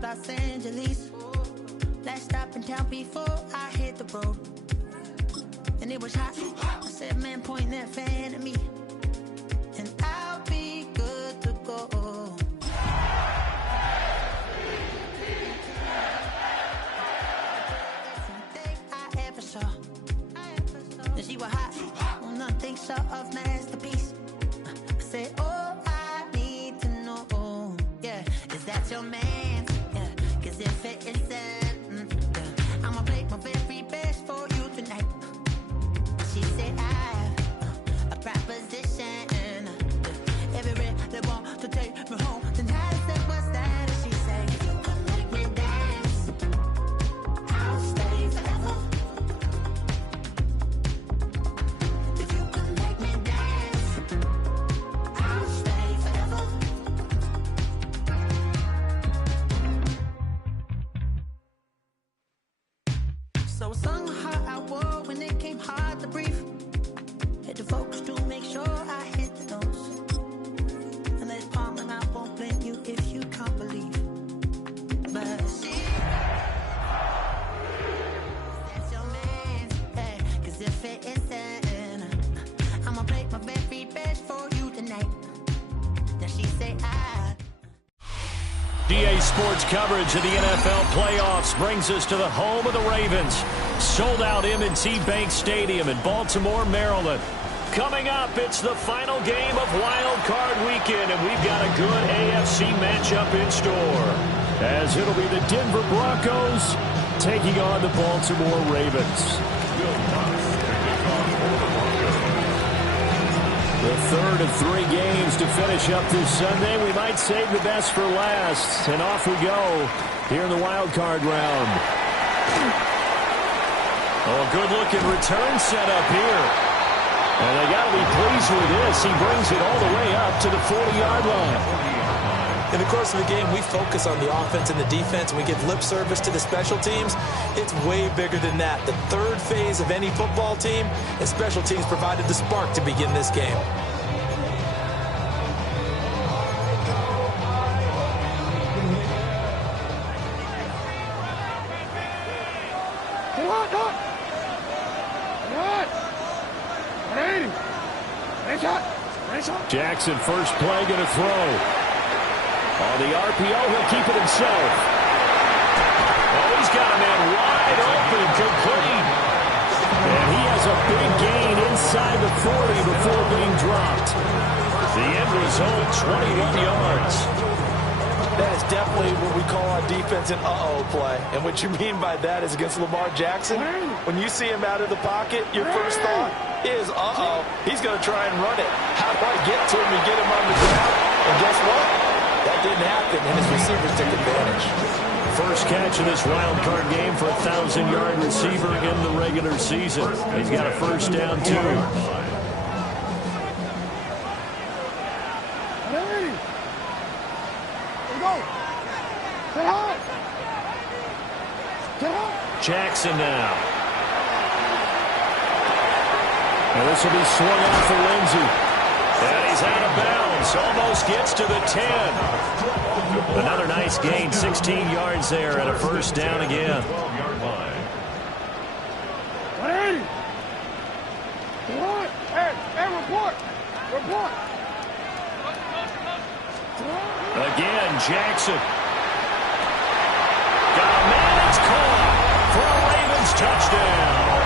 Los Angeles. Last stop in town before I hit the road. And it was hot. I said, man, point that fan at me, and I'll be good to go. I ever saw. And she was hot. Well, nothing short of masterpiece. I said, oh, I need to know. Yeah, is that your man? Yeah, cause if it isn't, yeah, I'ma play my very best for you tonight. She said I have a proposition. Every they want to take me home tonight. I said, what's that? And she said, if you can make me dance, I'll stay forever. If you can make me dance, I'll stay forever. So I sung how I wore when it came hard to breathe. Had to focus to make sure I hit the notes. And there's palm and I won't blame you if you can't believe. But see, that's your man. Hey, cause if it isn't, I'ma play my very best for you tonight. Now she say I. DA Sports coverage of the NFL playoffs brings us to the home of the Ravens. Sold out M&T Bank Stadium in Baltimore, Maryland. Coming up, it's the final game of Wild Card Weekend, and we've got a good AFC matchup in store, as it'll be the Denver Broncos taking on the Baltimore Ravens. The third of three games to finish up this Sunday. We might save the best for last, and off we go here in the Wild Card round. Oh, a good-looking return set up here. And they got to be pleased with this. He brings it all the way up to the 40-yard line. In the course of the game, we focus on the offense and the defense, and we give lip service to the special teams. It's way bigger than that. The third phase of any football team, and special teams provided the spark to begin this game. Jackson, first play, going to throw. On the RPO, he'll keep it himself. Oh, he's got a man wide open, complete. And he has a big gain inside the 40 before being dropped. The end result, 21 yards. That is definitely what we call on defense an uh-oh play. And what you mean by that is against Lamar Jackson, when you see him out of the pocket, your first thought is, uh-oh, he's going to try and run it. How do I get to him and get him on the ground? And guess what? That didn't happen, and his receivers took advantage. First catch of this wild card game for a 1,000-yard receiver in the regular season. He's got a first down, too. Jackson now. And this will be swung out for Lindsey. And he's out of bounds. Almost gets to the 10. Another nice gain, 16 yards there, and a first down again. Hey, report. Again, Jackson. Got a man, it's caught. Ravens touchdown.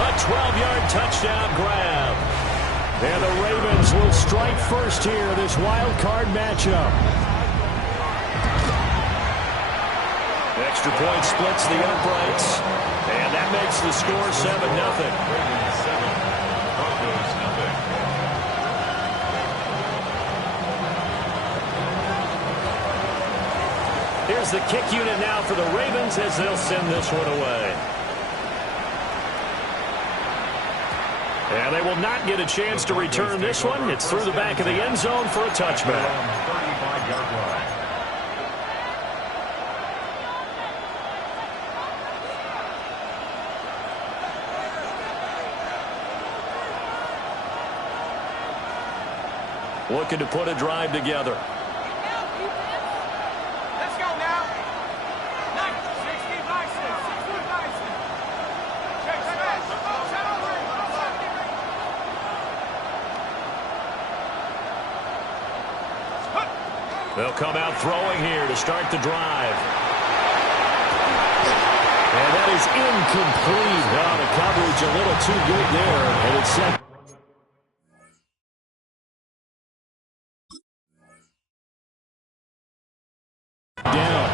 A 12-yard touchdown grab. And the Ravens will strike first here, this wild card matchup. Extra point splits the uprights. And that makes the score 7-0. Here's the kick unit now for the Ravens as they'll send this one away. And they will not get a chance to return this one. It's through the back of the end zone for a touchback. 35-yard line. Looking to put a drive together. They'll come out throwing here to start the drive. And that is incomplete. Well, the coverage a little too good there, and it's set. Down.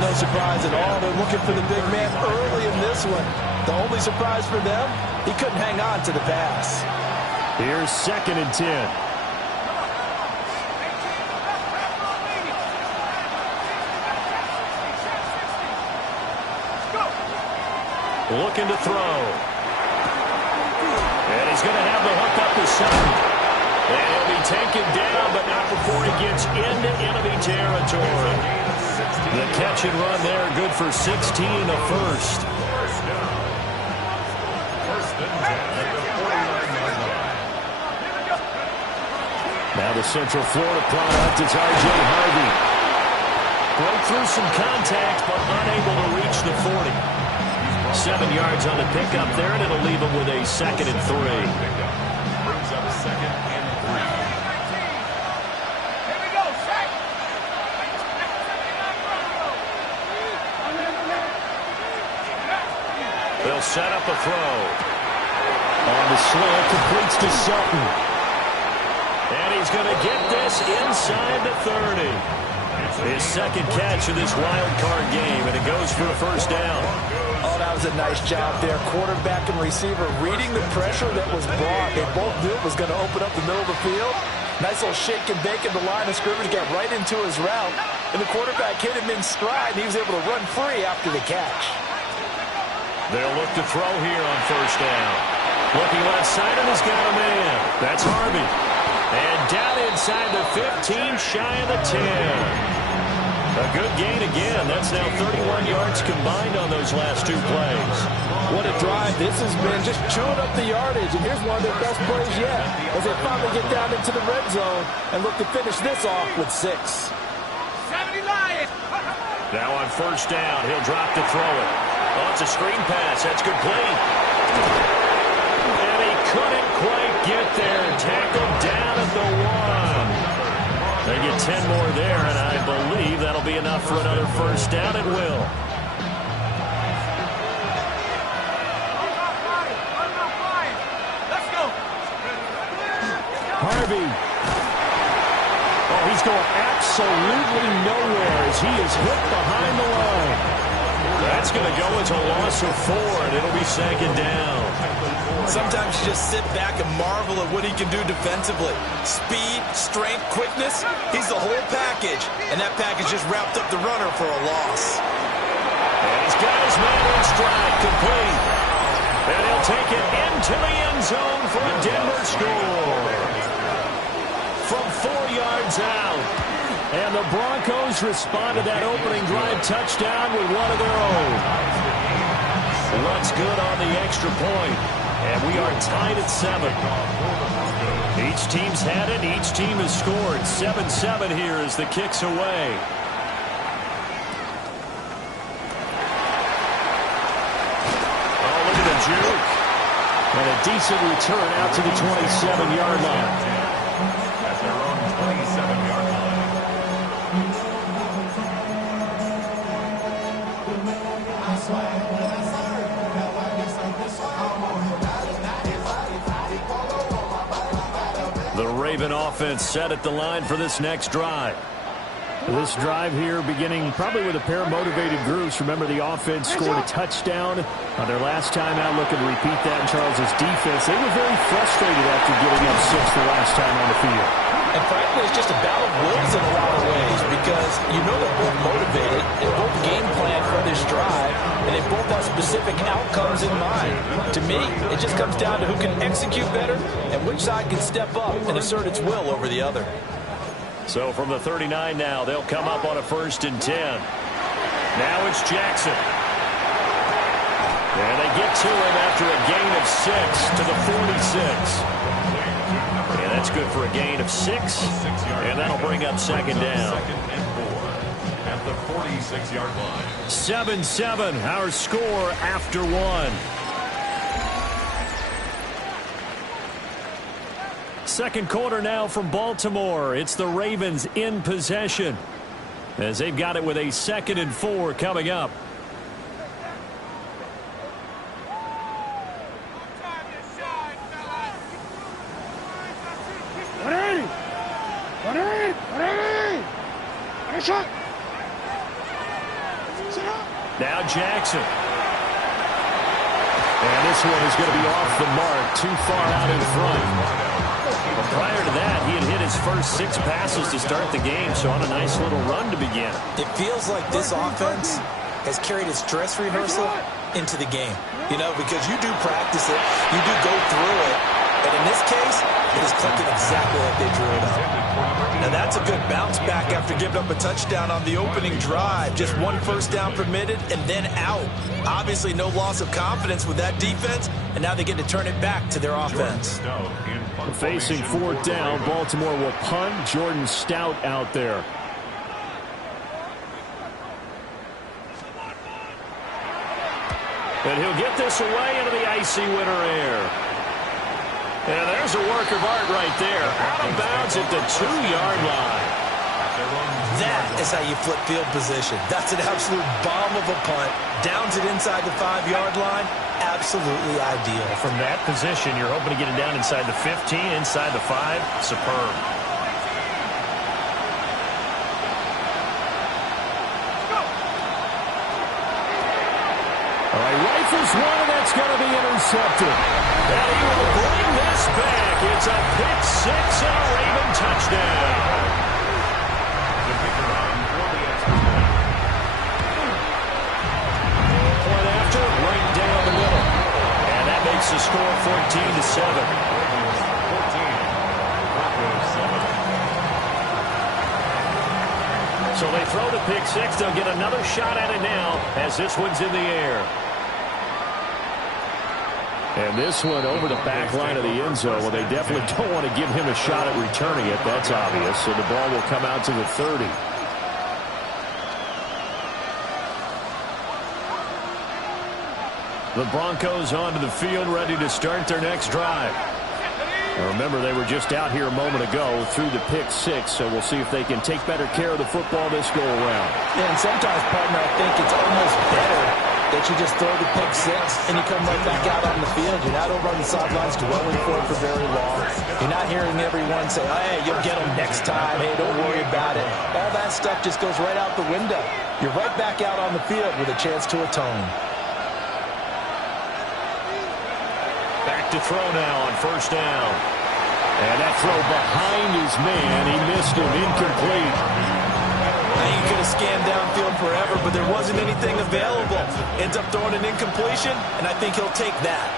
No surprise at all. They're looking for the big man early in this one. The only surprise for them, he couldn't hang on to the pass. Here's 2nd and 10. Looking to throw. And he's going to have the hook up to Sutton. And he'll be taken down, but not before he gets into enemy territory. The catch and run there, good for 16, a first. Now the Central Florida product is R.J. Harvey. Broke through some contact, but unable to reach the 40. 7 yards on the pickup there, and it'll leave him with a 2nd and 3. Brings up 2nd and 3. Here we go, sack. They'll set up a throw. On the slant, completes to Sutton. And he's going to get this inside the 30. His 2nd catch of this wild card game, and it goes for a first down. Oh, that was a nice job there. Quarterback and receiver reading the pressure that was brought. They both knew it was going to open up the middle of the field. Nice little shake and bake in the line of scrimmage, got right into his route. And the quarterback hit him in stride, and he was able to run free after the catch. They'll look to throw here on first down. Looking left side, and he's got a man. That's Harvey. And down inside the 15, shy of the 10. A good gain again. That's now 31 yards combined on those last 2 plays. What a drive this has been, just chewing up the yardage. And here's one of their best plays yet as they finally get down into the red zone and look to finish this off with 6. 70 Lions. Now on first down, he'll drop to throw it. Oh, it's a screen pass. That's complete. And he couldn't quite get there. Tackled down at the 1. They get 10 more there, and I believe that'll be enough for another first down. It will. Let's go. Harvey. Oh, he's going absolutely nowhere as he is hit behind the line. That's going to go as a loss of 4, and it'll be 2nd down. Sometimes you just sit back and marvel at what he can do defensively. Speed, strength, quickness, he's the whole package. And that package just wrapped up the runner for a loss. And he's got his man in stride, complete. And he'll take it into the end zone for a Denver score. From 4 yards out. And the Broncos respond to that opening drive touchdown with one of their own. What's good on the extra point? And we are tied at 7. Each team's had it. Each team has scored. 7-7 here as the kick's away. Oh, look at the juke. And a decent return out to the 27-yard line. At their own 27-yard line. The Raven offense set at the line for this next drive. This drive here beginning probably with a pair of motivated groups. Remember, the offense scored a touchdown on their last time out. Looking to repeat that in Charles's defense. They were very frustrated after giving up 6 the last time on the field. And frankly, it's just a battle of wills in a lot of ways because you know they're both motivated, they both game plan for this drive, and they both have specific outcomes in mind. To me, it just comes down to who can execute better and which side can step up and assert its will over the other. So from the 39 now, they'll come up on a 1st and 10. Now it's Jackson. And they get to him after a gain of 6 to the 46. And that's good for a gain of 6. And that'll bring up 2nd down. At the 46-yard line. 7-7, our score after 1. Second quarter now from Baltimore. It's the Ravens in possession as they've got it with a 2nd and 4 coming up. Now Jackson. And this one is going to be off the mark, too far out in front. But prior to that, he had hit his first 6 passes to start the game, so on a nice little run to begin. It feels like this offense has carried its dress rehearsal into the game. You know, because you do practice it, you do go through it, and in this case, it is clicking exactly like they drew it up. Now that's a good bounce back after giving up a touchdown on the opening drive. Just 1 first down permitted and then out. Obviously no loss of confidence with that defense, and now they get to turn it back to their offense. Facing 4th down, Baltimore will punt. Jordan Stout out there. And he'll get this away into the icy winter air. And there's a work of art right there. Out of bounds at the 2-yard line. That is how you flip field position. That's an absolute bomb of a punt. Downs it inside the 5-yard line. Absolutely ideal. From that position, you're hoping to get it down inside the 15, inside the 5. Superb. All right, rifles one, and that's going to be intercepted. And he will bring this back. It's a pick 6 and a Raven touchdown. The kicker on for the extra point. Point after, right down the middle. And that makes the score 14-7. So they throw the pick 6. They'll get another shot at it now as this one's in the air. And this one over the back line of the end zone. Well, they definitely don't want to give him a shot at returning it. That's obvious. So the ball will come out to the 30. The Broncos onto the field, ready to start their next drive. Now remember, they were just out here a moment ago through the pick 6, so we'll see if they can take better care of the football this go-around. Yeah, and sometimes, partner, I think it's almost better that you just throw the pick 6 and you come right back out on the field. You're not over on the sidelines dwelling for it for very long. You're not hearing everyone say, oh, hey, you'll get them next time. Hey, don't worry about it. All that stuff just goes right out the window. You're right back out on the field with a chance to atone. Back to throw now on 1st down. And that throw behind his man. He missed him. Incomplete. He could have scanned downfield forever, but there wasn't anything available. Ends up throwing an incompletion, and I think he'll take that.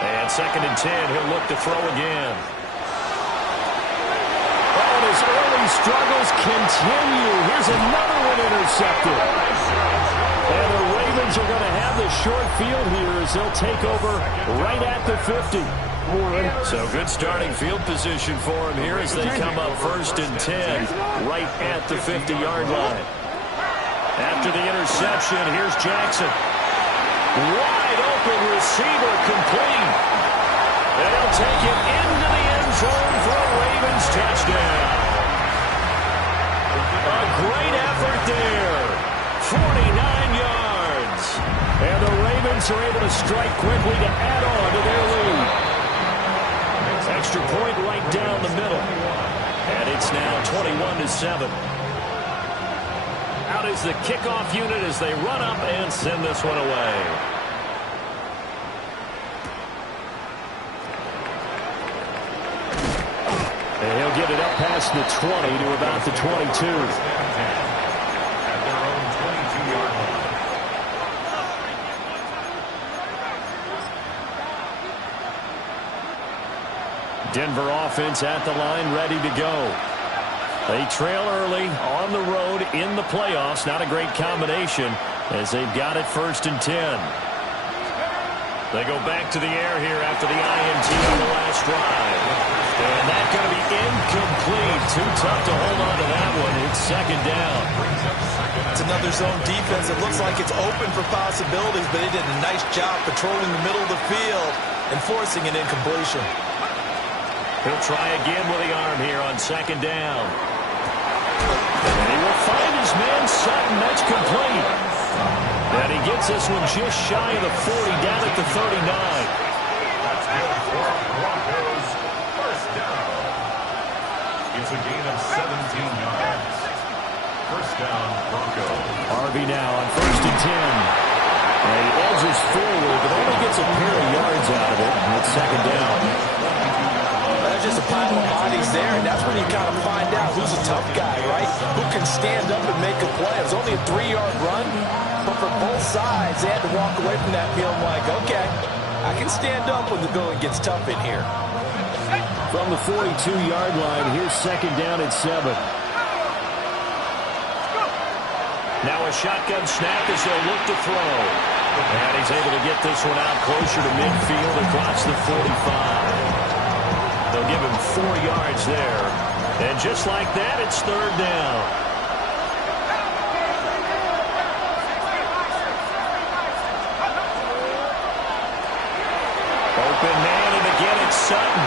And 2nd and 10, he'll look to throw again. Oh, his early struggles continue. Here's another one intercepted. And the Ravens are going to have the short field here as they'll take over right at the 50. So good starting field position for him here as they come up 1st and 10 right at the 50-yard line. After the interception, here's Jackson. Wide open receiver complete. And he'll take it into the end zone for a Ravens touchdown. A great effort there. 49 yards. And the Ravens are able to strike quickly to add on to their lead. Extra point right down the middle. And it's now 21-7. Out is the kickoff unit as they run up and send this one away. And he'll get it up past the 20 to about the 22. At their own 22-yard line. Denver offense at the line, ready to go. They trail early on the road in the playoffs. Not a great combination as they've got it 1st and 10. They go back to the air here after the INT on the last drive. And that's going to be incomplete. Too tough to hold on to that one. It's 2nd down. It's another zone defense. It looks like it's open for possibilities, but they did a nice job patrolling the middle of the field and forcing an incompletion. He'll try again with the arm here on 2nd down. And he will find his man Sutton. That's complete. And he gets this one just shy of the 40, down at the 39. That's good for Broncos. 1st down. It's a gain of 17 yards. 1st down, Broncos. Harvey now on 1st and 10. And he edges forward, but only gets a pair of yards out of it. And it's 2nd down. There's just a pile of bodies there, and that's when you kind of find out who's a tough guy, right? Who can stand up and make a play. It was only a 3-yard run, but for both sides, they had to walk away from that feeling like, okay, I can stand up when the going gets tough in here. From the 42-yard line, here's 2nd down at 7. Now a shotgun snap as they'll look to throw. And he's able to get this one out closer to midfield across the 45. They'll give him 4 yards there. And just like that, it's 3rd down. Open man, and again it's Sutton.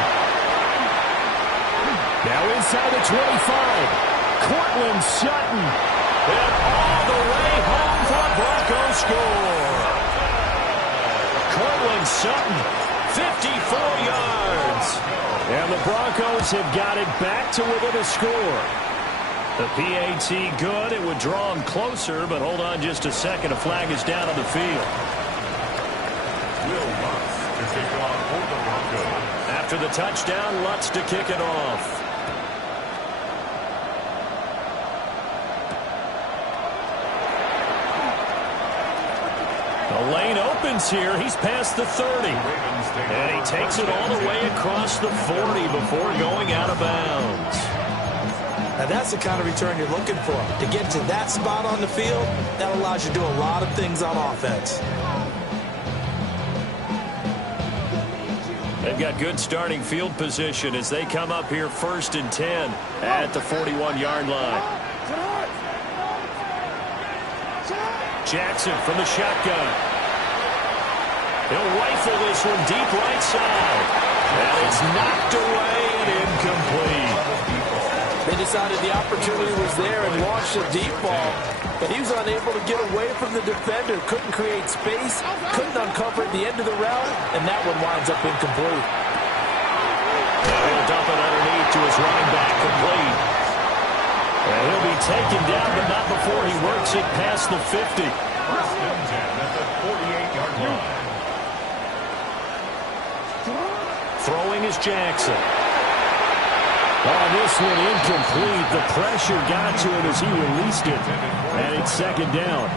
Now inside the 25. Cortland Sutton. And all the way home for a Broncos score. Cortland Sutton, 54 yards. And the Broncos have got it back to within a score. The PAT good. It would draw them closer, but hold on just a second. A flag is down on the field. Will Lutz to kick off for the Broncos. After the touchdown, Lutz to kick it off. The lane opens here. He's past the 30. And he takes it all the way across the 40 before going out of bounds. Now that's the kind of return you're looking for. To get to that spot on the field, that allows you to do a lot of things on offense. They've got good starting field position as they come up here 1st and 10 at the 41-yard line. Jackson from the shotgun. He'll rifle this one deep right side. And it's knocked away and incomplete. They decided the opportunity was there and launched a deep ball, but he was unable to get away from the defender, couldn't create space, couldn't uncover at the end of the route, and that one winds up incomplete. Now he'll dump it underneath to his running back, complete. And he'll be taken down, but not before he works it past the 50. 1st and 10 at the 48-yard line. Throwing is Jackson. Oh, this one incomplete. The pressure got to him as he released it. And it's 2nd down.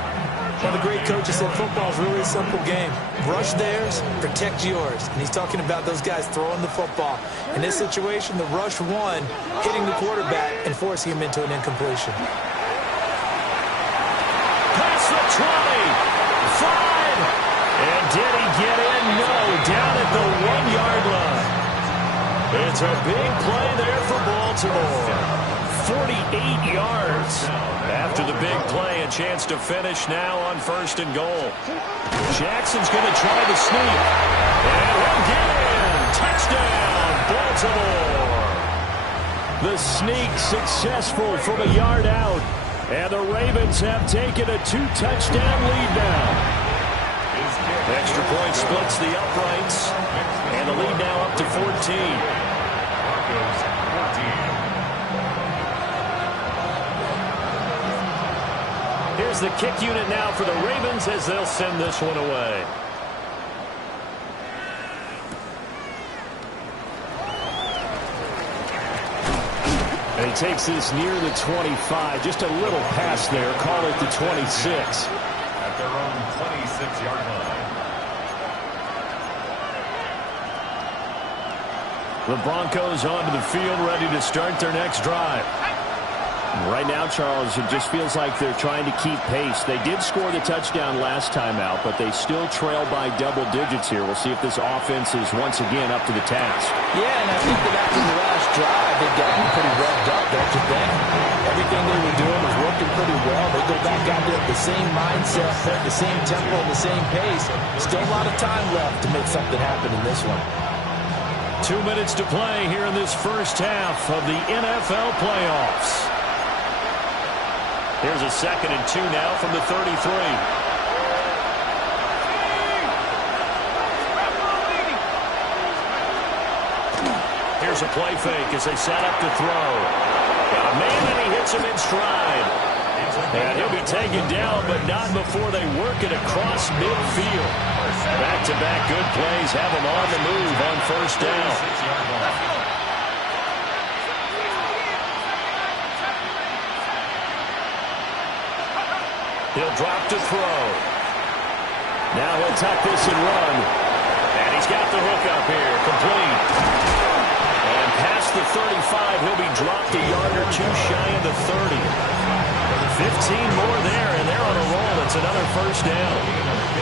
One of the great coaches said football is really a simple game. Rush theirs, protect yours. And he's talking about those guys throwing the football. In this situation, the rush one, hitting the quarterback and forcing him into an incompletion. Past the 20. 5. And did he get in? No. Down at the 1-yard line. It's a big play there for Baltimore. 48 yards. After the big play, a chance to finish now on 1st and goal. Jackson's going to try the sneak. And he'll get in. Touchdown, Baltimore. The sneak successful from a yard out. And the Ravens have taken a 2-touchdown lead now. Extra point splits the uprights. And the lead now up to 14. Here's the kick unit now for the Ravens as they'll send this one away. And he takes this near the 25. Just a little pass there. Call it the 26. At their own 26-yard line. The Broncos onto the field, ready to start their next drive. Right now, Charles, it just feels like they're trying to keep pace. They did score the touchdown last time out, but they still trail by double digits here. We'll see if this offense is once again up to the task. Yeah, and I think that after the last drive, they've gotten pretty revved up, don't you think? Everything they were doing was working pretty well. They go back out there with the same mindset, the same tempo, the same pace. Still a lot of time left to make something happen in this one. 2 minutes to play here in this first half of the NFL playoffs. Here's a 2nd and 2 now from the 33. Here's a play fake as they set up to throw. Got a man and he hits him in stride. And he'll be taken down, but not before they work it across midfield. Back-to-back good plays have him on the move on first down. He'll drop to throw. Now he'll tuck this and run. And he's got the hook up here. Complete. And past the 35, he'll be dropped a yard or two shy of the 30. 15 more there, and they're on a roll. It's another first down.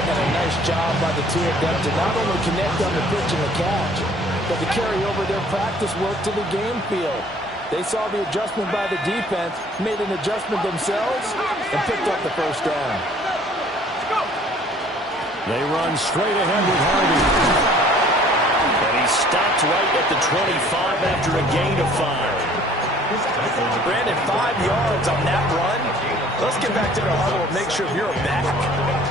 And a nice job by the two of them to not only connect on the pitch and the catch, but to carry over their practice work to the game field. They saw the adjustment by the defense, made an adjustment themselves, and picked up the first down. They run straight ahead with Harvey. And he stopped right at the 25 after a gain of 5. Brandon, 5 yards on that run. Let's get back to the huddle and make sure you're back.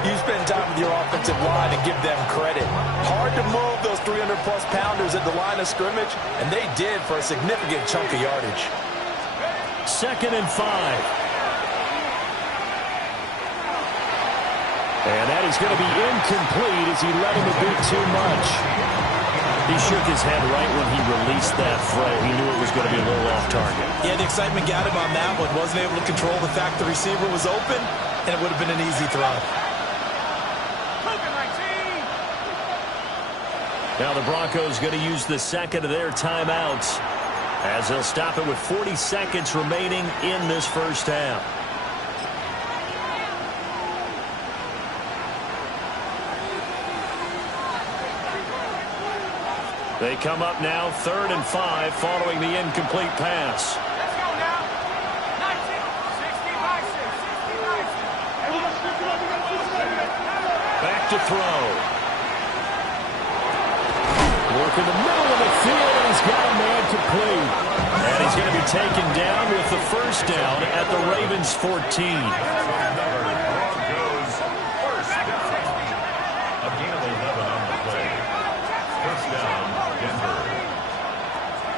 You spend time with your offensive line and give them credit. Hard to move those 300-plus pounders at the line of scrimmage, and they did for a significant chunk of yardage. 2nd and 5. And that is going to be incomplete as he let him a bit too much. He shook his head right when he released that throw. He knew it was going to be a little off target. Yeah, the excitement got him on that one. Wasn't able to control the fact the receiver was open, and it would have been an easy throw. Now the Broncos going to use the 2nd of their timeouts as they'll stop it with 40 seconds remaining in this first half. They come up now 3rd and 5 following the incomplete pass. Let's go now. 19, 60, Back to throw. Work in the middle of the field, and he's got a man complete. And he's going to be taken down with the first down at the Ravens' 14. Broncos first down. A gain of 11 on the play. First down, Denver.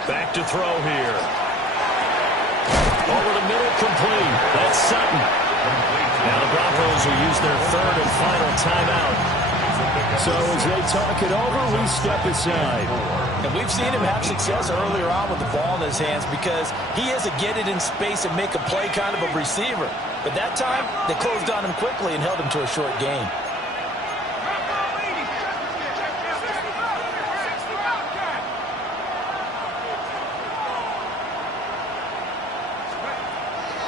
Back to throw here. Over the middle, complete. That's Sutton. Now the Broncos will use their 3rd and final timeout. So as they talk it over, we step aside. And we've seen him have success earlier on with the ball in his hands because he is a get it in space and make a play kind of a receiver. But that time, they closed on him quickly and held him to a short gain.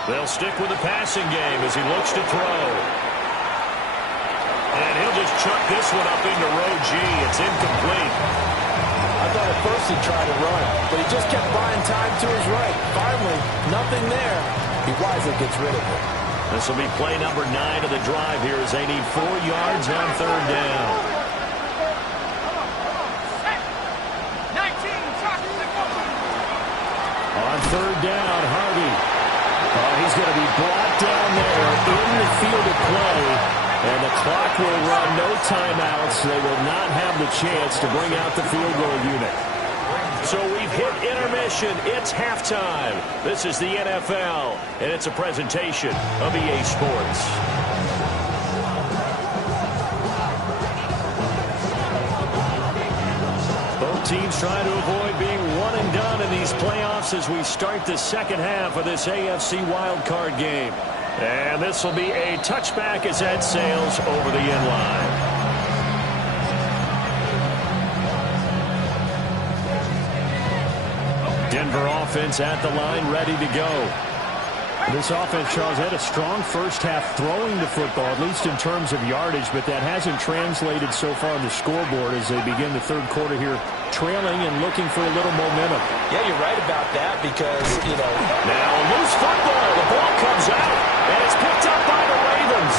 They'll stick with the passing game as he looks to throw. And he'll just chuck this one up into row G. It's incomplete. I thought at first he tried to run, but he just kept buying time to his right. Finally, nothing there. He wisely gets rid of it. This will be play number 9 of the drive here as they need 4 yards on 3rd down. 19, On third down, Harvey. Oh, he's going to be brought down there in the field of play. And the clock will run, no timeouts. They will not have the chance to bring out the field goal unit. So we've hit intermission. It's halftime. This is the NFL, and it's a presentation of EA Sports. Both teams trying to avoid being one and done in these playoffs as we start the second half of this AFC wildcard game. And this will be a touchback as that sails over the end line. Denver offense at the line, ready to go. This offense, Charles, had a strong first half throwing the football, at least in terms of yardage, but that hasn't translated so far on the scoreboard as they begin the third quarter here, trailing and looking for a little momentum. Yeah, you're right about that because, Now loose football. The ball comes out, and it's picked up by the Ravens.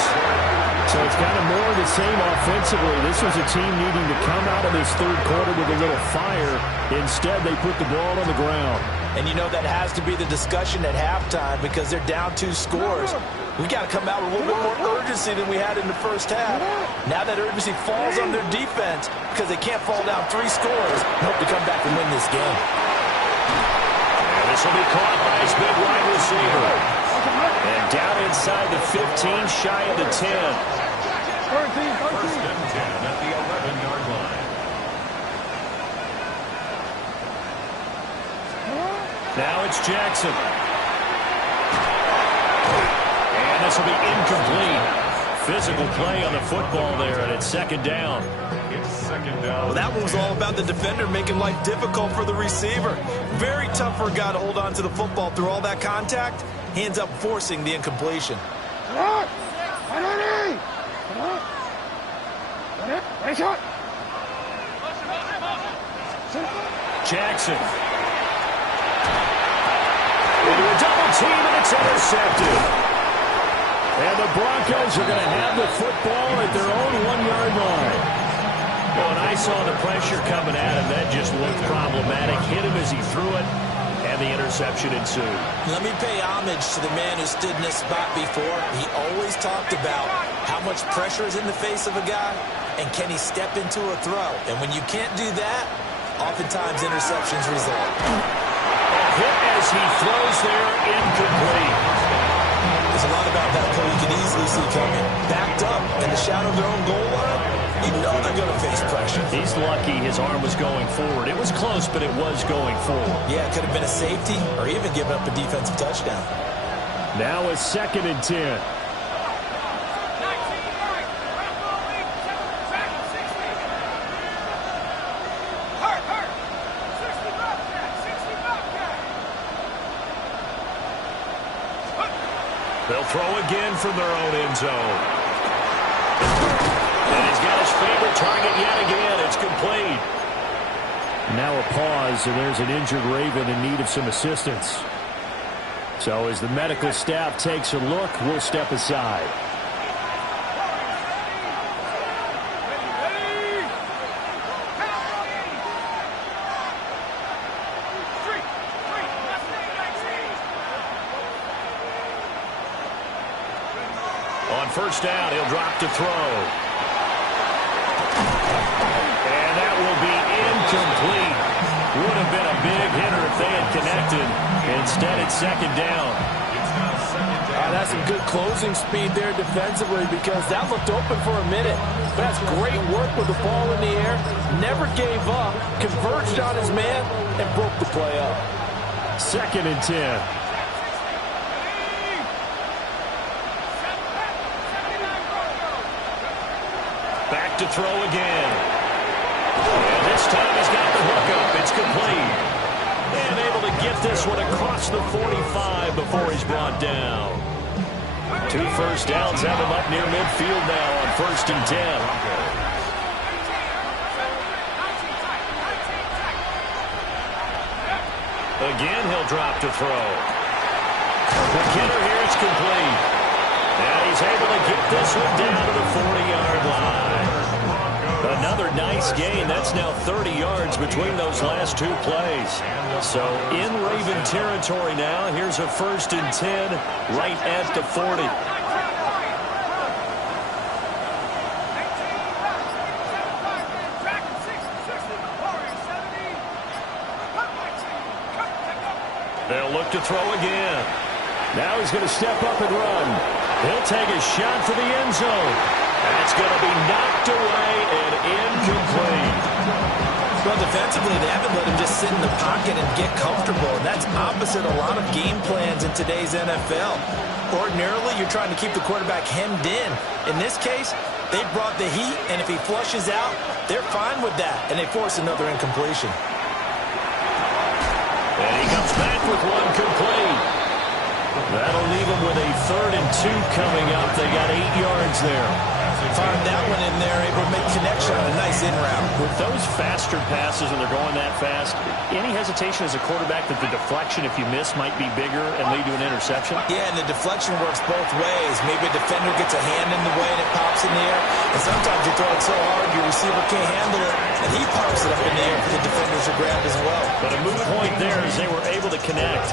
So it's kind of more of the same offensively. This was a team needing to come out of this third quarter with a little fire. Instead, they put the ball on the ground. And that has to be the discussion at halftime because they're down 2 scores. We got to come out with a little bit more urgency than we had in the first half. Now that urgency falls on their defense because they can't fall down 3 scores and hope to come back and win this game. And this will be caught by his big wide receiver. And down inside the 15, shy of the 10. First and 10 at the 11-yard line. Now it's Jackson. And this will be incomplete. Physical play on the football there, and it's second down. It's second down. Well, that one was all about the defender making life difficult for the receiver. Very tough for a guy to hold on to the football through all that contact. He ends up forcing the incompletion. Jackson. Into a double team, and it's intercepted. And the Broncos are going to have the football at their own 1-yard line. Well, and I saw the pressure coming at him. That just looked problematic. Hit him as he threw it, and the interception ensued. Let me pay homage to the man who stood in this spot before. He always talked about how much pressure is in the face of a guy, and can he step into a throw. And when you can't do that, oftentimes interceptions result. Hit as he throws there, incomplete. There's a lot about that play you can easily see coming. Backed up in the shadow of their own goal line, you know they're going to face pressure. He's lucky his arm was going forward. It was close, but it was going forward. Yeah, it could have been a safety or even given up a defensive touchdown. Now it's second and 10. They'll throw again from their own end zone. And he's got his favorite target yet again. It's complete. Now a pause, and there's an injured Raven in need of some assistance. So as the medical staff takes a look, we'll step aside. On first down, he'll drop to throw. And that will be incomplete. Would have been a big hitter if they had connected. Instead, it's second down. That's some good closing speed there defensively because that looked open for a minute. But that's great work with the ball in the air. Never gave up, converged on his man, and broke the play up. Second and 10. Back to throw again. And this time he's got the hook up. It's complete. And able to get this one across the 45 before he's brought down. 2 first downs have him up near midfield now on first and 10. Again, he'll drop to throw. McKinnon here, it's complete. And he's able to get this one down to the 40-yard line. Another nice nice gain. That's now 30 yards between those last two plays. So in Raven territory now. Here's a 1st and 10 right at the 40. They'll look to throw again. Now he's going to step up and run. He'll take a shot for the end zone. That's going to be knocked away and incomplete. Well, defensively, they haven't let him just sit in the pocket and get comfortable. And that's opposite a lot of game plans in today's NFL. Ordinarily, you're trying to keep the quarterback hemmed in. In this case, they brought the heat, and if he flushes out, they're fine with that, and they force another incompletion. And he comes back with one complete. That'll leave him with a 3rd and 2 coming up. They got 8 yards there. Find that one in there, able to make connection on a nice in route. With those faster passes and they're going that fast, any hesitation as a quarterback that the deflection, if you miss, might be bigger and lead to an interception? Yeah, and the deflection works both ways. Maybe a defender gets a hand in the way and it pops in the air. And sometimes you throw it so hard your receiver can't handle it, and he pops it up in the air for the defenders to grab as well. But a moot point there as they were able to connect.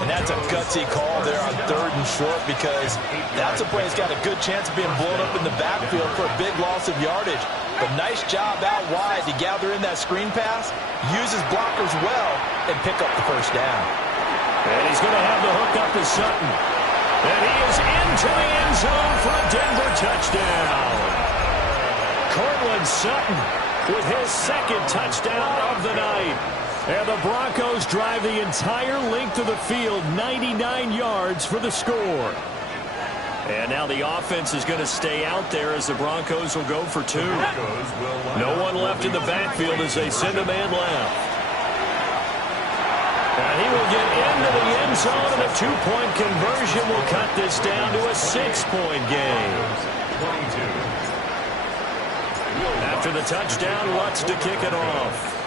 And that's a gutsy call there on 3rd and short, because that's a play that's got a good chance of being blown up in the backfield for a big loss of yardage. But nice job out wide to gather in that screen pass, use his blockers well, and pick up the 1st down. And he's going to have the hook up to Sutton. And he is into the end zone for a Denver touchdown. Courtland Sutton with his 2nd touchdown of the night. And the Broncos drive the entire length of the field, 99 yards for the score. And now the offense is going to stay out there as the Broncos will go for 2. No one left in the backfield as they send a man left. And he will get into the end zone, and a 2-point conversion will cut this down to a 6-point game. After the touchdown, Lutz to kick it off.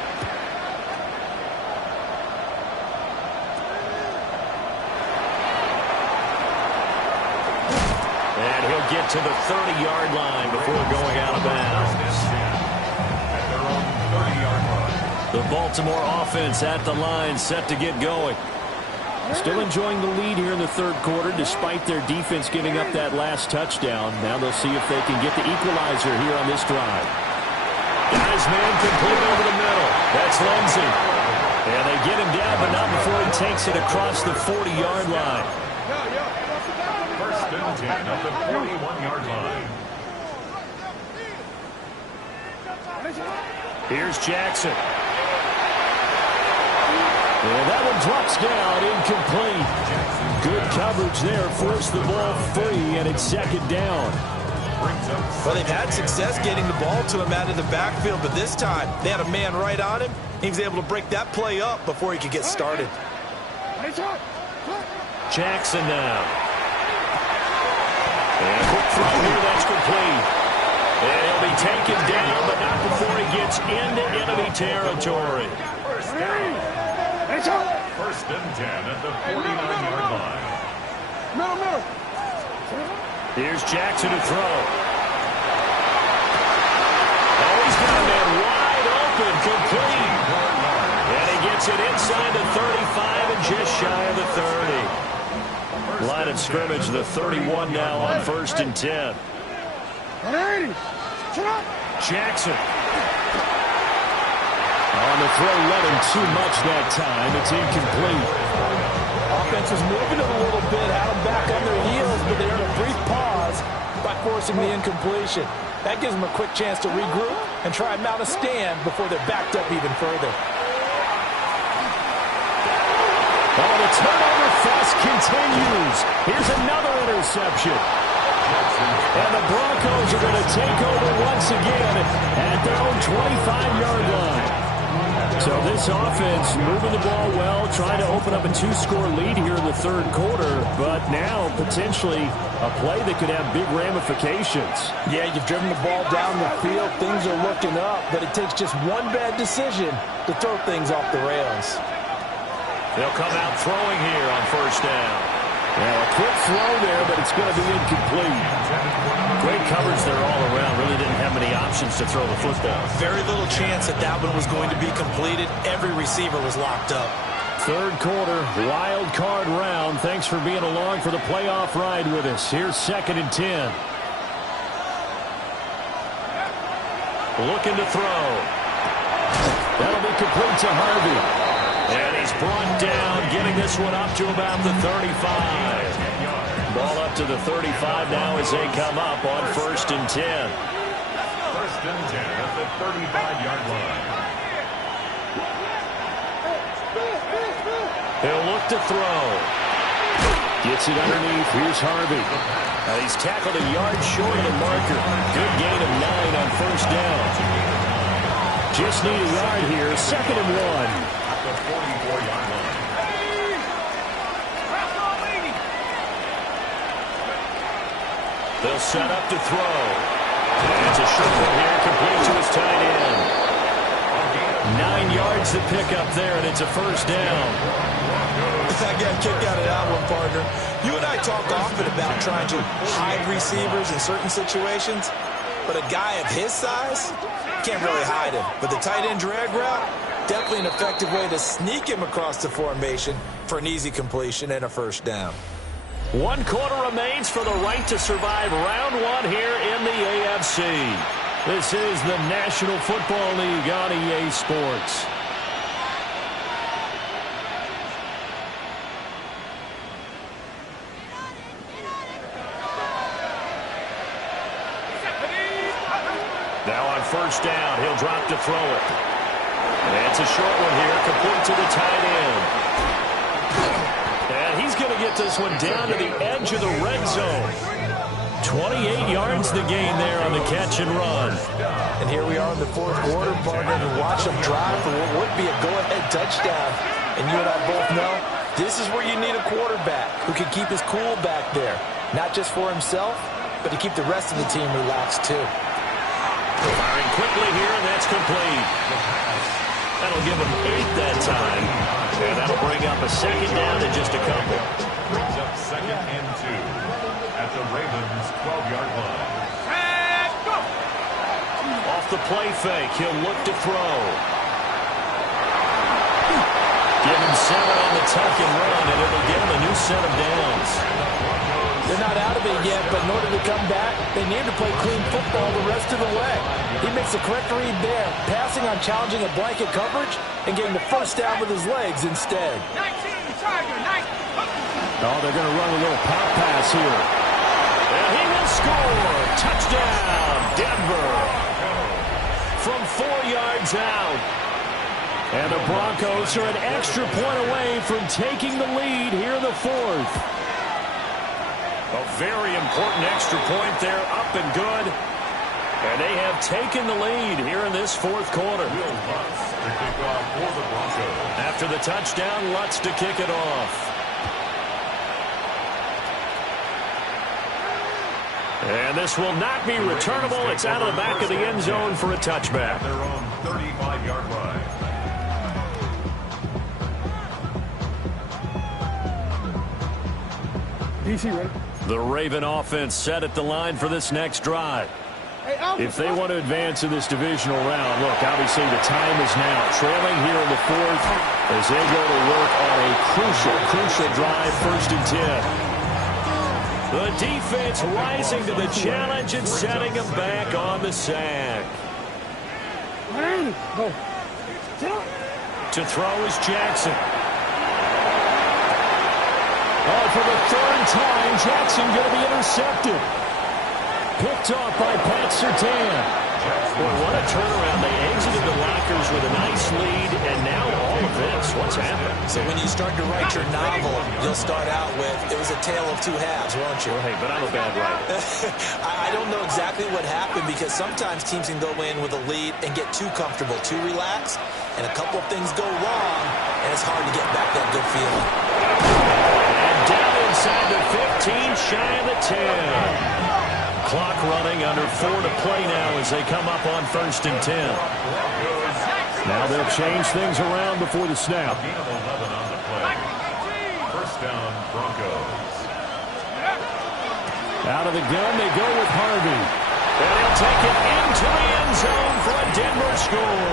Get to the 30-yard line before going out of bounds. The Baltimore offense at the line, set to get going. Still enjoying the lead here in the 3rd quarter, despite their defense giving up that last touchdown. Now they'll see if they can get the equalizer here on this drive. Got his man complete over the middle. That's Lindsey. And they get him down, but not before he takes it across the 40-yard line. 1st and 10 at the 41-yard line. Here's Jackson. And that one drops down, incomplete. Good coverage there, forced the ball free, and it's 2nd down. Well, they've had success getting the ball to him out of the backfield, but this time they had a man right on him. He was able to break that play up before he could get started. Jackson now. And a quick throw here, that's complete. And he'll be taken down, but not before he gets into enemy territory. 1st and 10 at the 49-yard line. Here's Jackson to throw. Oh, he's got a man wide open, complete. And he gets it inside the 35 and just shy of the 30. Line of scrimmage, the 31 now on 1st and 10. Jackson. On the throw, let him too much that time. It's incomplete. Offense was moving it a little bit, had them back on their heels, but they earned a brief pause by forcing the incompletion. That gives them a quick chance to regroup and try and mount a stand before they're backed up even further. Oh, the turnover fest continues. Here's another interception. And the Broncos are going to take over once again at their own 25-yard line. So this offense moving the ball well, trying to open up a 2-score lead here in the 3rd quarter, but now potentially a play that could have big ramifications. Yeah, you've driven the ball down the field. Things are looking up, but it takes just one bad decision to throw things off the rails. They'll come out throwing here on 1st down. Now a quick throw there, but it's going to be incomplete. Great coverage there all around. Really didn't have many options options to throw the football. Very little chance that that one was going to be completed. Every receiver was locked up. Third quarter, wild card round. Thanks for being along for the playoff ride with us. Here's 2nd and 10. Looking to throw. That'll be complete to Harvey. And he's brought down, getting this one up to about the 35. Ball up to the 35 now as they come up on 1st and 10. 1st and 10 at the 35-yard line. He'll look to throw. Gets it underneath. Here's Harvey. He's tackled a yard short of the marker. Good gain of 9 on 1st down. Just need a yard here. 2nd and 1. At the 44-yard line. They'll set up to throw. And it's a short one here, complete to his tight end. 9 yards to pick up there, and it's a 1st down. I got a kick out of that one, partner. You and I talk often about trying to hide receivers in certain situations, but a guy of his size can't really hide him. But the tight end drag route, definitely an effective way to sneak him across the formation for an easy completion and a 1st down. 1 quarter remains for the right to survive round 1 here in the AFC. This is the National Football League on EA Sports. Now on 1st down, he'll drop to throw it. And it's a short one here, complete to the tight end. And he's going to get this one down to the edge of the red zone. 28 yards the gain there on the catch and run. And here we are in the 4th quarter, partner, and watch them drive for what would be a go-ahead touchdown. And you and I both know this is where you need a quarterback who can keep his cool back there. Not just for himself, but to keep the rest of the team relaxed too. Firing quickly here, and that's complete. That'll give him 8 that time. And that'll bring up a 2nd down and just a couple. Brings up 2nd and 2 at the Ravens' 12-yard line. Off the play fake, he'll look to throw. Give him 7 on the tuck and run, and it'll give him a new set of downs. They're not out of it yet, but in order to come back, they need to play clean football the rest of the way. He makes the correct read there, passing on challenging a blanket coverage and getting the 1st down with his legs instead. 19, Tiger, 19. Oh, they're going to run a little pop pass here. And he will score. Touchdown, Denver. From 4 yards out. And the Broncos are an extra point away from taking the lead here in the 4th. A very important extra point there, up and good. And they have taken the lead here in this 4th quarter. Will Lutz to kick off for the Broncos. After the touchdown, Lutz to kick it off. And this will not be returnable. It's out of the back of the end zone for a touchback. At their own 35-yard line. DC ready? The Raven offense set at the line for this next drive. If they want to advance in this divisional round, look, obviously the time is now. Trailing here in the 4th as they go to work on a crucial drive, 1st and 10. The defense rising to the challenge and setting him back on the sack. Go. To throw is Jackson. Oh, for the 3rd time, Jackson going to be intercepted. Picked off by Pat Surtain. Boy, what a turnaround. They exited the lockers with a nice lead, and now all of this. What's happened? So when you start to write your novel, you'll start out with, it was a tale of 2 halves, won't you? Hey, but I'm a bad writer. I don't know exactly what happened because sometimes teams can go in with a lead and get too comfortable, too relaxed, and a couple of things go wrong, and it's hard to get back that good feeling. And down inside the 15, shy of the 10. Clock running, under 4 to play now as they come up on 1st and 10. Now they'll change things around before the snap. Gain of 11 on the play. 1st down, Broncos. Out of the gun, they go with Harvey. And he'll take it into the end end zone for a Denver score.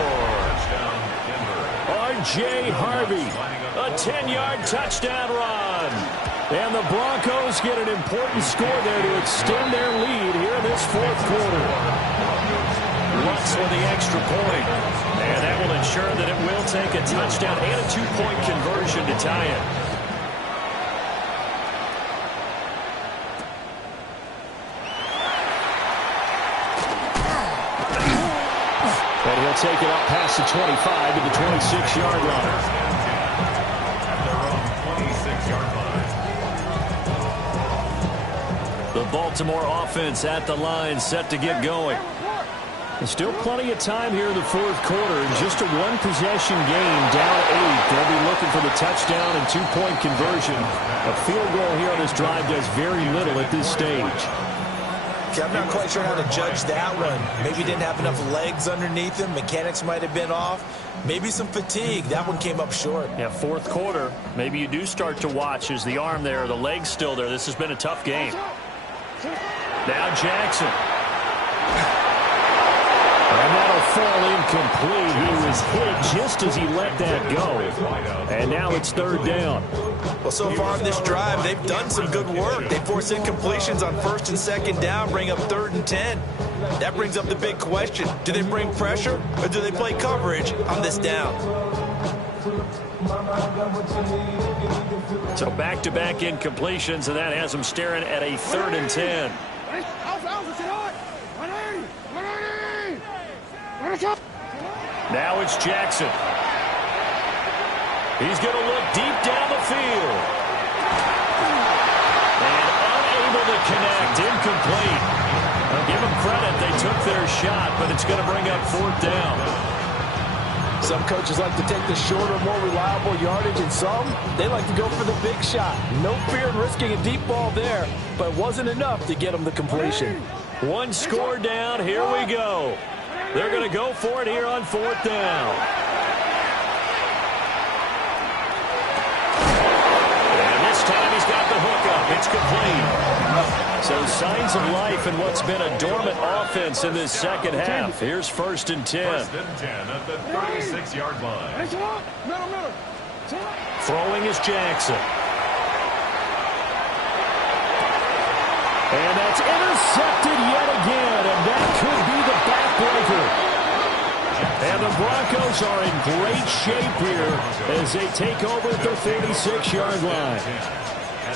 R.J. Harvey, a 10-yard touchdown run. And the Broncos get an important score there to extend their lead here in this fourth quarter. Lutz with the extra point. And that will ensure that it will take a touchdown and a two-point conversion to tie it. And he'll take it up past the 25 to the 26-yard line. At their own 26-yard line. The Baltimore offense at the line, set to get going. And still plenty of time here in the fourth quarter. Just a one-possession game, down 8. They'll be looking for the touchdown and two-point conversion. A field goal here on this drive does very little at this stage. Okay, I'm not quite sure how to judge that one. Maybe he didn't have enough legs underneath him. Mechanics might have been off. Maybe some fatigue. That one came up short. Yeah, fourth quarter. Maybe you do start to watch. Is the arm there, the leg's still there? This has been a tough game. Now Jackson. And that'll fall incomplete. He was hit just as he let that go. And now it's third down. Well, so far on this drive, they've done some good work. They force incompletions on first and second down, bring up 3rd and 10. That brings up the big question. Do they bring pressure or do they play coverage on this down? So back-to-back incompletions, and that has them staring at a 3rd and 10. Now it's Jackson. He's going to look deep down the field. And unable to connect, incomplete. I'll give them credit, they took their shot, but it's going to bring up 4th down. Some coaches like to take the shorter, more reliable yardage, and some, they like to go for the big shot. No fear in risking a deep ball there, but it wasn't enough to get them the completion. One score down, here we go. They're going to go for it here on 4th down. And this time he's got the hookup. It's complete. So signs of life in what's been a dormant offense in this second half. Here's 1st and 10. 1st and 10 at the 36-yard line. Throwing is Jackson. And that's intercepted yet again, and that could be the backbreaker. And the Broncos are in great shape here as they take over at the 36-yard line.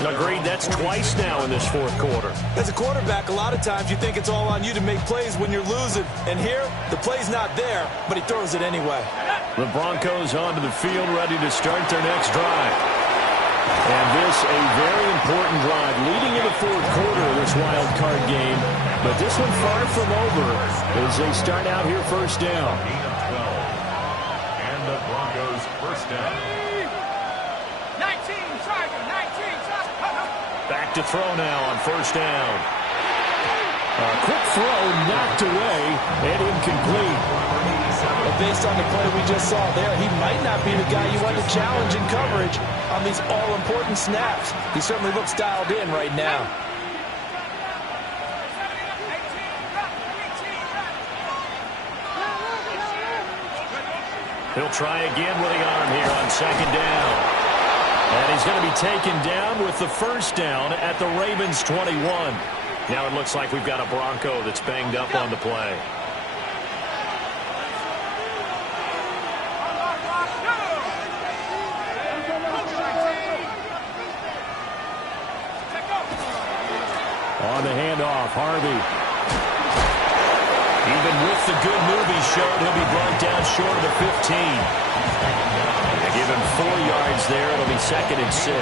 Agreed, that's twice now in this fourth quarter. As a quarterback, a lot of times you think it's all on you to make plays when you're losing. And here, the play's not there, but he throws it anyway. The Broncos onto the field, ready to start their next drive. And this a very important drive leading in the fourth quarter of this wild card game. But this one far from over as they start out here 1st down. 8 of 12. And the Broncos 1st down. 19, Tiger, 19, Back to throw now on 1st down. A quick throw knocked away and incomplete. But based on the play we just saw there, he might not be the guy you want to challenge in coverage on these all-important snaps. He certainly looks dialed in right now. He'll try again with the arm here on 2nd down. And he's going to be taken down with the 1st down at the Ravens 21. Now it looks like we've got a Bronco that's banged up on the play. On the handoff, Harvey. Even with the good move he showed, he'll be brought down short of the 15. They give him 4 yards there. It'll be 2nd and 6.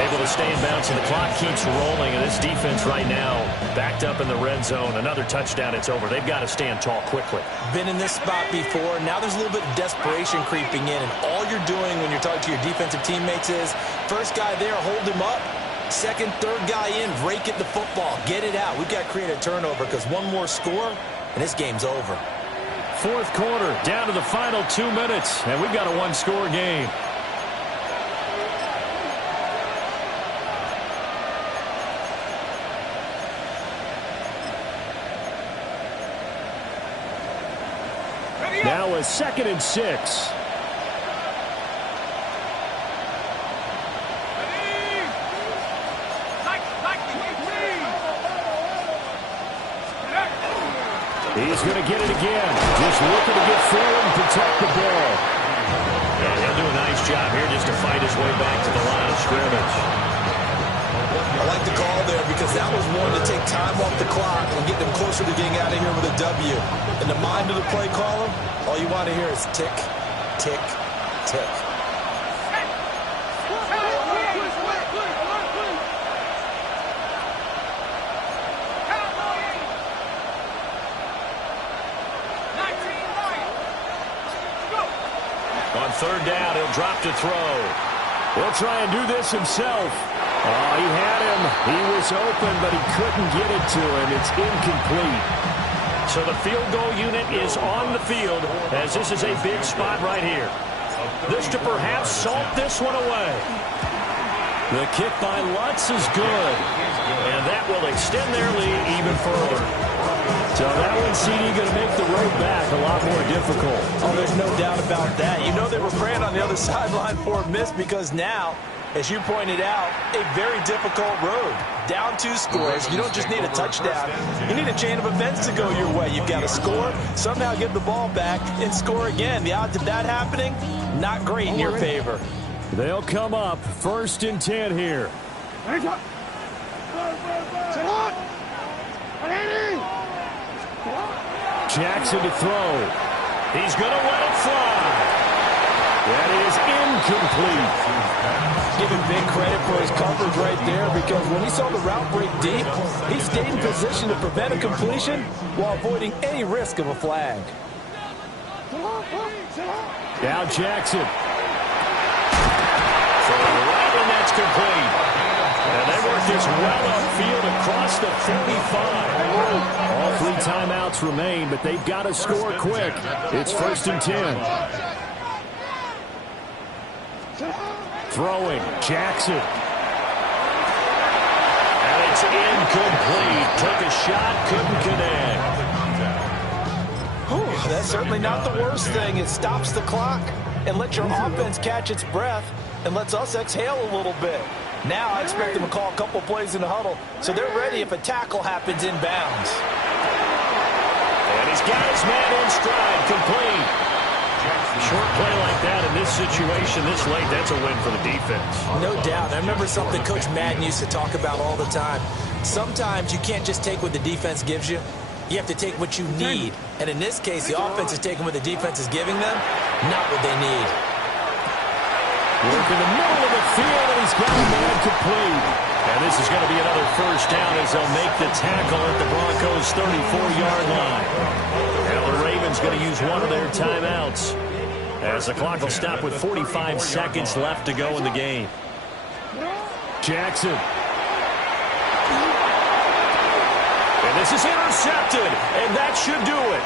Able to stay in bounds, and the clock keeps rolling. And this defense right now, backed up in the red zone. Another touchdown, it's over. They've got to stand tall quickly. Been in this spot before. Now there's a little bit of desperation creeping in. And all you're doing when you're talking to your defensive teammates is, first guy there, hold him up. Second, third guy in, rake at the football. Get it out. We've got to create a turnover because one more score, and this game's over. Fourth quarter, down to the final 2 minutes, and we've got a one-score game. Now a 2nd and 6. He's going to get it again. Just looking to get forward and protect the ball. And he'll do a nice job here just to fight his way back to the line of scrimmage. I like the call there because that was one to take time off the clock and get them closer to getting out of here with a W. In the mind of the play caller, all you want to hear is tick, tick, tick. On 3rd down, he'll drop to throw. He'll try and do this himself. Oh, he had him. He was open, but he couldn't get it to him. It's incomplete. So the field goal unit is on the field as this is a big spot right here. This to perhaps salt this one away. The kick by Lutz is good. And that will extend their lead even further. So that one, CD, going to make the road back a lot more difficult. Oh, there's no doubt about that. You know they were praying on the other sideline for a miss because now, as you pointed out, a very difficult road. Down 2 scores. You don't just need a touchdown. You need a chain of events to go your way. You've got to score, somehow get the ball back, and score again. The odds of that happening, not great in your favor. They'll come up 1st and 10 here. Jackson to throw. He's going to let it fly. That is incomplete. Give him big credit for his coverage right there because when he saw the route break deep, he stayed in position to prevent a completion while avoiding any risk of a flag. Now Jackson. Right, and that's complete. And they work this well upfield across the 45. All 3 timeouts remain, but they've got to score quick. It's 1st and 10. Throwing, Jackson. And it's incomplete. Took a shot, couldn't connect. That's certainly not the worst thing. It stops the clock and lets your offense catch its breath and lets us exhale a little bit. Now I expect them to call a couple plays in the huddle so they're ready if a tackle happens inbounds. And he's got his man in stride, complete. Short play like that in this situation this late, that's a win for the defense. No doubt. I remember something Coach Madden used to talk about all the time. Sometimes you can't just take what the defense gives you. You have to take what you need. And in this case, the offense is taking what the defense is giving them, not what they need. Work in the middle of the field, and he's got a man complete. And this is going to be another 1st down as they'll make the tackle at the Broncos' 34-yard line. Now the Ravens going to use one of their timeouts as the clock will stop with 45 seconds left to go in the game. Jackson. And this is intercepted, and that should do it.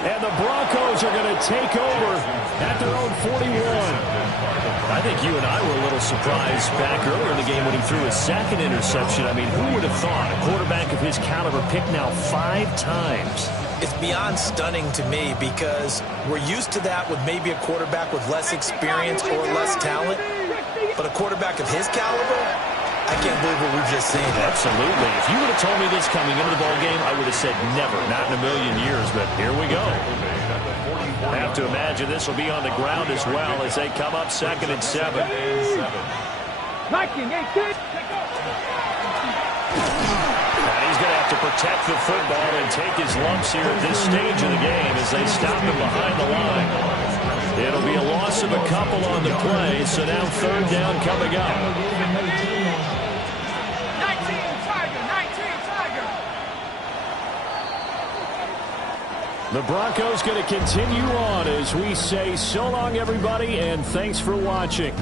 And the Broncos are going to take over at their own 41. I think you and I were a little surprised back earlier in the game when he threw his 2nd interception. I mean, who would have thought a quarterback of his caliber picked now 5 times? It's beyond stunning to me because we're used to that with maybe a quarterback with less experience or less talent. But a quarterback of his caliber, I can't believe what we've just seen. Absolutely. If you would have told me this coming into the ballgame, I would have said never, not in a million years, but here we go. I have to imagine this will be on the ground as well as they come up 2nd and 7. And he's going to have to protect the football and take his lumps here at this stage of the game as they stop him behind the line. It'll be a loss of a couple on the play, so now 3rd down coming up. The Broncos going to continue on as we say so long, everybody, and thanks for watching.